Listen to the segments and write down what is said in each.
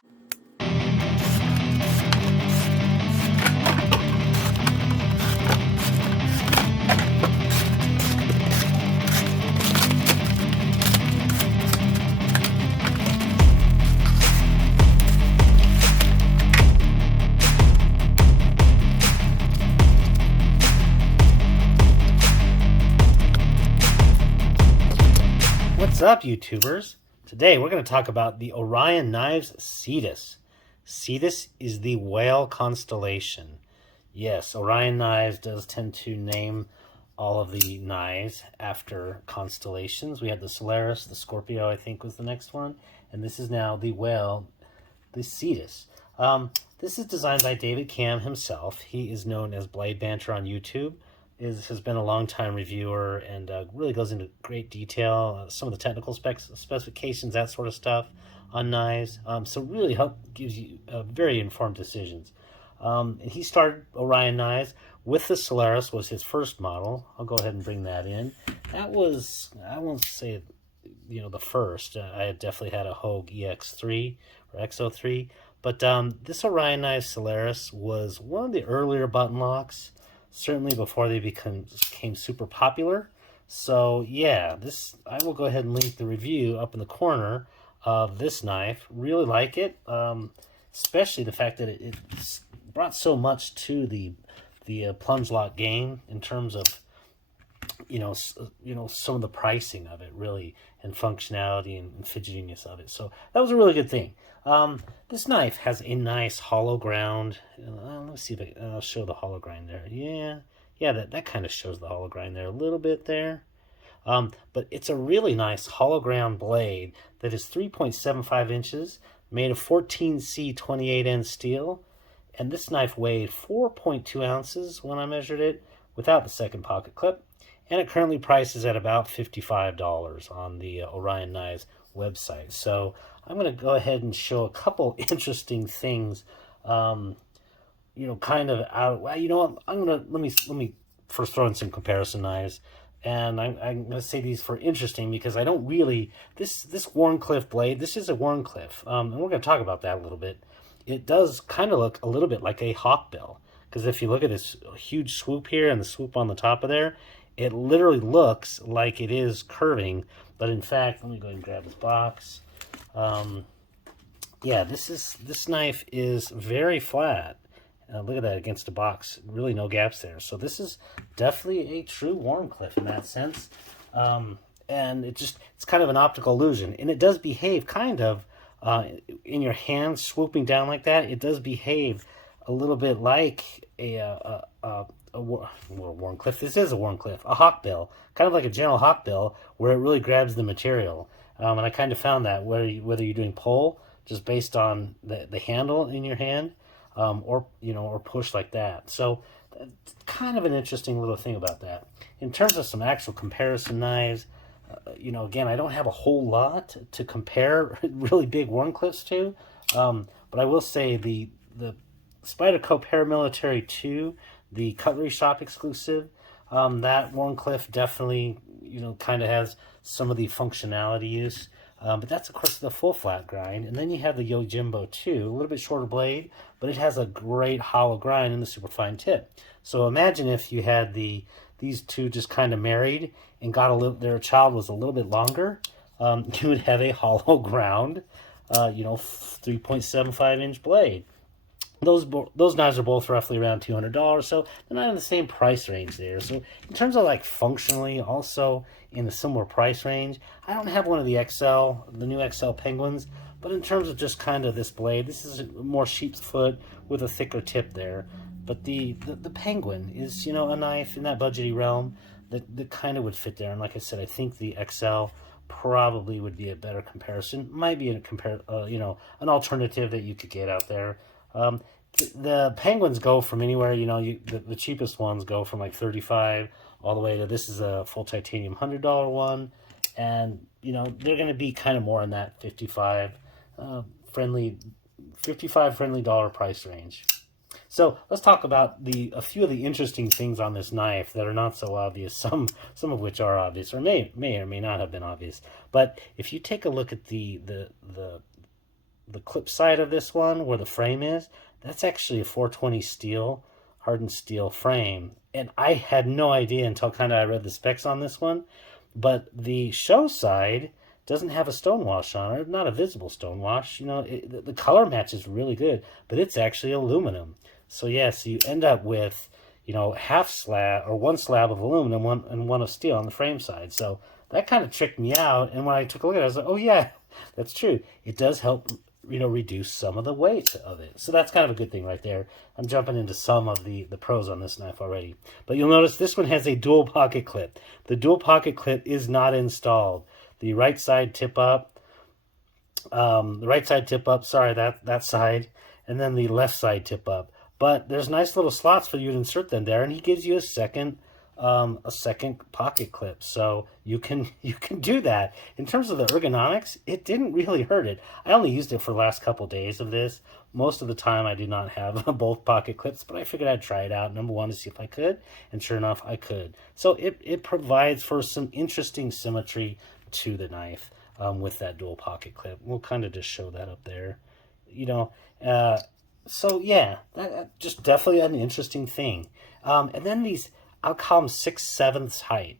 What's up, YouTubers? Today we're going to talk about the Orion Knives Cetus. Cetus is the whale constellation. Yes, Orion Knives does tend to name all of the knives after constellations. We had the Solaris, the Scorpio, I think was the next one, and this is now the whale, the Cetus. This is designed by David Cam himself. He is known as Blade Banter on YouTube. Has been a long-time reviewer and really goes into great detail, some of the technical specifications, that sort of stuff on knives. So really gives you very informed decisions. And he started Orion Knives with the Solaris, was his first model. I'll go ahead and bring that in. That was, I won't say, the first. I had definitely had a Hogue EX3 or XO3. But this Orion Knives Solaris was one of the earlier button locks, certainly before they became super popular. So yeah, I will go ahead and link the review up in the corner of this knife. Really like it, especially the fact that it brought so much to the plunge lock game in terms of some of the pricing of it, really, and functionality and fidgetiness of it. So that was a really good thing. This knife has a nice hollow ground. Let's see if I'll show the hollow grind there. Yeah, that kind of shows the hollow grind there a little bit there. But it's a really nice hollow ground blade that is 3.75 inches, made of 14C 28N steel, and this knife weighed 4.2 ounces when I measured it without the second pocket clip, and it currently prices at about $55 on the Orion Knives website. So I'm going to go ahead and show a couple interesting things, kind of out. Well, you know what? let me first throw in some comparison knives, and I'm going to say these for interesting because I don't really this Wharncliffe blade. This is a Wharncliffe, and we're going to talk about that a little bit. It does kind of look a little bit like a hawkbill, because if you look at this huge swoop here and the swoop on the top of there, it literally looks like it is curving, but in fact, let me go ahead and grab this box. Yeah, this knife is very flat. Look at that against the box. Really no gaps there. So this is definitely a true Wharncliffe in that sense. And it's kind of an optical illusion. And it does behave kind of, in your hand swooping down like that, it does behave a little bit like a Wharncliffe. This is a Wharncliffe, a hawkbill, kind of like a general hawkbill, where it really grabs the material. And I kind of found that whether you're doing pull, just based on the handle in your hand, or push like that. So kind of an interesting little thing about that. In terms of some actual comparison knives, again, I don't have a whole lot to compare really big Wharncliffes to, but I will say the Spyderco Paramilitary 2, the Cutlery Shop exclusive, that Wharncliffe definitely, kind of has some of the functionality use. But that's, of course, the full flat grind. And then you have the Yojimbo 2, a little bit shorter blade, but it has a great hollow grind and the super fine tip. So imagine if you had these two just kind of married and their child was a little bit longer, you would have a hollow ground, 3.75 inch blade. Those knives are both roughly around $200, so they're not in the same price range there. So in terms of functionally, also in a similar price range, I don't have one of the new XL Penguins, but in terms of just kind of this blade, this is more sheep's foot with a thicker tip there. But the Penguin is, a knife in that budgety realm that kind of would fit there. And like I said, I think the XL probably would be a better comparison. Might be an alternative that you could get out there. The Penguins go from anywhere, the cheapest ones go from like $35 all the way to, this is a full titanium $100 one, and they're going to be kind of more in that $55 friendly dollar price range. So let's talk about a few of the interesting things on this knife that are not so obvious, some of which are obvious or may or may not have been obvious. But if you take a look at the the clip side of this one, where the frame is, that's actually a 420 steel, hardened steel frame. And I had no idea until kind of I read the specs on this one. But the show side doesn't have a stonewash on it, not a visible stonewash. You know, the color match is really good, but it's actually aluminum. So yeah, so you end up with, you know, half slab or one slab of aluminum, one of steel on the frame side. So that kind of tricked me out. And when I took a look at it, I was like, oh yeah, that's true. It does help, you know, reduce some of the weight of it. So that's kind of a good thing right there. I'm jumping into some of the pros on this knife already. But you'll notice this one has a dual pocket clip. The dual pocket clip is not installed. The right side tip up, sorry, that side, and then the left side tip up. But there's nice little slots for you to insert them there, and he gives you a second pocket clip, so you can do that. In terms of the ergonomics, it didn't really hurt it. I only used it for the last couple days of this. Most of the time I did not have both pocket clips, but I figured I'd try it out, number one, to see if I could, and sure enough I could. So it provides for some interesting symmetry to the knife with that dual pocket clip. We'll kind of just show that up there, you know. So yeah, that just definitely an interesting thing. And then these, I'll call them 6/7 height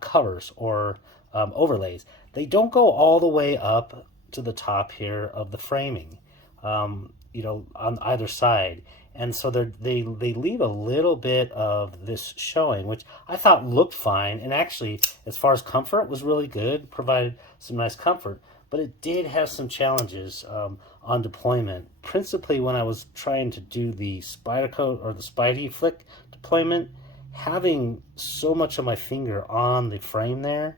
covers or overlays. They don't go all the way up to the top here of the framing, you know, on either side. And so they leave a little bit of this showing, which I thought looked fine. And actually, as far as comfort, was really good, provided some nice comfort. But it did have some challenges on deployment, principally when I was trying to do the Spyderco or the Spidey flick deployment. Having so much of my finger on the frame there,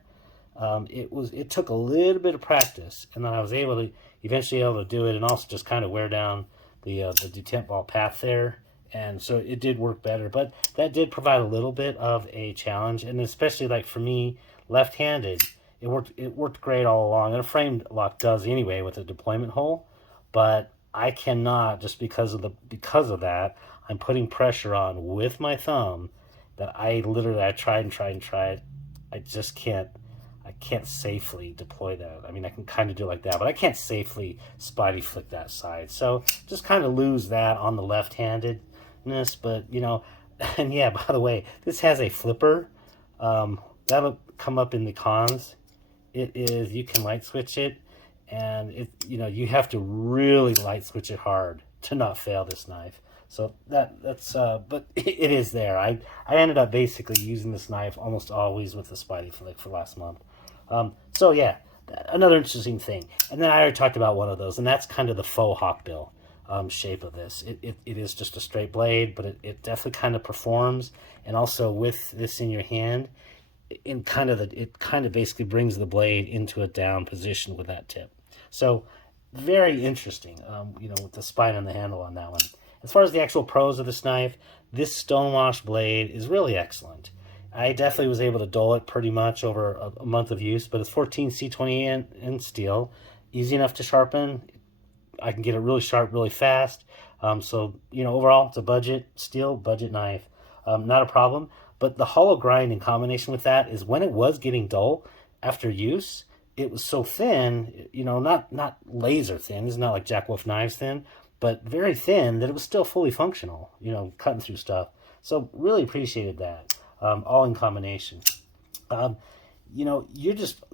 it took a little bit of practice, and then I was eventually able to do it, and also just kind of wear down the detent ball path there, and so it did work better. But that did provide a little bit of a challenge, and especially like for me, left-handed, it worked great all along. And a frame lock does anyway with a deployment hole, but I cannot, just because of that, I'm putting pressure on with my thumb that I tried and tried. I just can't. I can't safely deploy that. I mean, I can kind of do it like that, but I can't safely Spidey flick that side. So just kind of lose that on the left-handedness. But, you know, and yeah, by the way, this has a flipper. That'll come up in the cons. It is, you can light switch it, and it, you know, you have to really light switch it hard to not fail this knife. So that's but it is there. I ended up basically using this knife almost always with the Spidey flick for last month. So yeah, another interesting thing. And then I already talked about one of those, and that's kind of the faux hawkbill shape of this. It is just a straight blade, but it definitely kind of performs. And also with this in your hand, it kind of basically brings the blade into a down position with that tip. So very interesting, you know, with the spine and the handle on that one. As far as the actual pros of this knife, this stonewash blade is really excellent. I definitely was able to dull it pretty much over a month of use, but it's 14 C20 in steel, easy enough to sharpen. I can get it really sharp really fast. So, you know, overall, it's a budget knife. Not a problem. But the hollow grind in combination with that is when it was getting dull after use, it was so thin, you know, not laser thin. It's not like Jack Wolf Knives thin, but very thin that it was still fully functional, you know, cutting through stuff. So really appreciated that, all in combination. You know,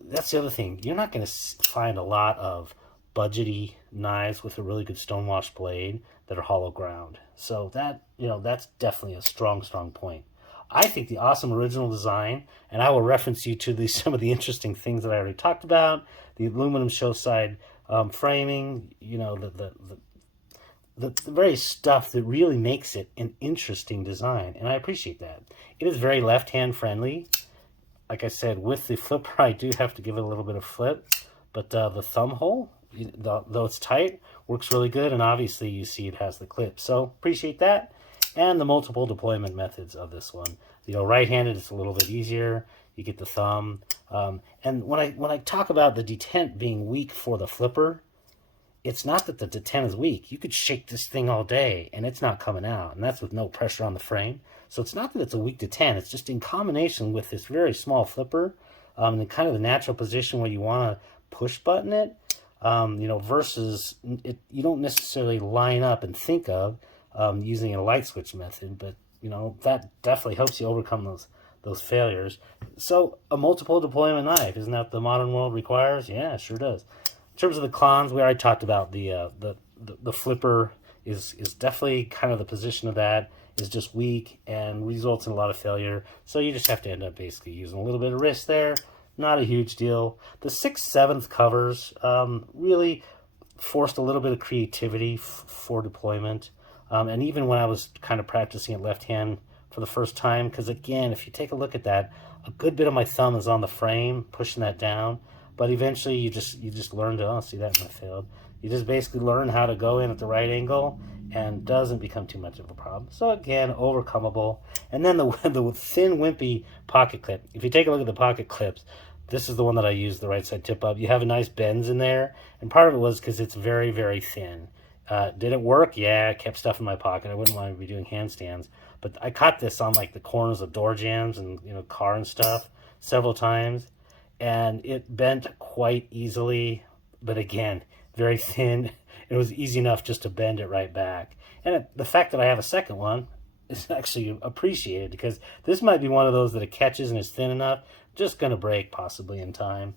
that's the other thing. You're not going to find a lot of budgety knives with a really good stonewash blade that are hollow ground. So that, you know, that's definitely a strong point. I think the awesome original design, and I will reference you to some of the interesting things that I already talked about, the aluminum show side framing, you know, the very stuff that really makes it an interesting design, and I appreciate that. It is very left-hand friendly. Like I said, with the flipper, I do have to give it a little bit of flip, but the thumb hole, though it's tight, works really good, and obviously you see it has the clip, so appreciate that. And the multiple deployment methods of this one. You know, right-handed, it's a little bit easier. You get the thumb. And when I talk about the detent being weak for the flipper, it's not that the detent is weak. You could shake this thing all day, and it's not coming out. And that's with no pressure on the frame. So it's not that it's a weak detent. It's just in combination with this very small flipper, and kind of the natural position where you want to push button it, versus you don't necessarily line up and think of using a light switch method, but that definitely helps you overcome those failures. So a multiple deployment knife, isn't that what the modern world requires? Yeah, it sure does. In terms of the cons, we already talked about the flipper is definitely kind of the position of that is just weak and results in a lot of failure. So you just have to end up basically using a little bit of wrist there. Not a huge deal. The 6/7 covers really forced a little bit of creativity for deployment. And even when I was kind of practicing it left hand for the first time, because again, if you take a look at that, a good bit of my thumb is on the frame, pushing that down. But eventually you just learn to, see that one failed. You just basically learn how to go in at the right angle and doesn't become too much of a problem. So again, overcomeable. And then the thin, wimpy pocket clip. If you take a look at the pocket clips, this is the one that I use, the right side tip up. You have a nice bends in there. And part of it was because it's very, very thin. Did it work? Yeah, I kept stuff in my pocket. I wouldn't want to be doing handstands. But I caught this on like the corners of door jambs and car and stuff several times. And it bent quite easily. But again, very thin. It was easy enough just to bend it right back. And the fact that I have a second one is actually appreciated, because this might be one of those that it catches and is thin enough, just going to break possibly in time.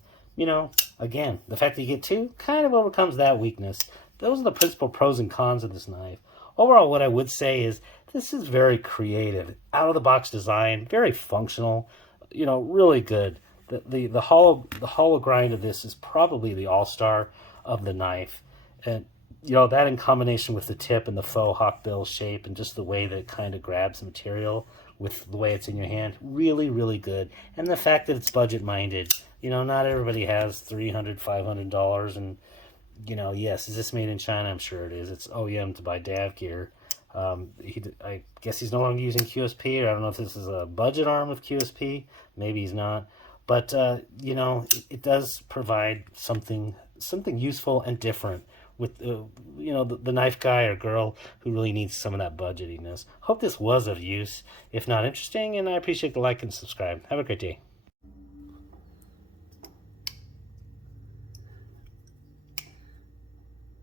Again, the fact that you get two kind of overcomes that weakness. Those are the principal pros and cons of this knife. Overall, what I would say is this is very creative, out-of-the-box design, very functional, really good. The hollow grind of this is probably the all-star of the knife. And that in combination with the tip and the faux hawkbill shape and just the way that it kind of grabs the material with the way it's in your hand, really, really good. And the fact that it's budget-minded. Not everybody has $300, $500, and yes, is this made in China? I'm sure it is. It's OEM to buy Dav gear. I guess he's no longer using QSP, or I don't know if this is a budget arm of QSP. Maybe he's not. But, it does provide something useful and different with, the knife guy or girl who really needs some of that budgetiness. Hope this was of use, if not interesting, and I appreciate the like and subscribe. Have a great day.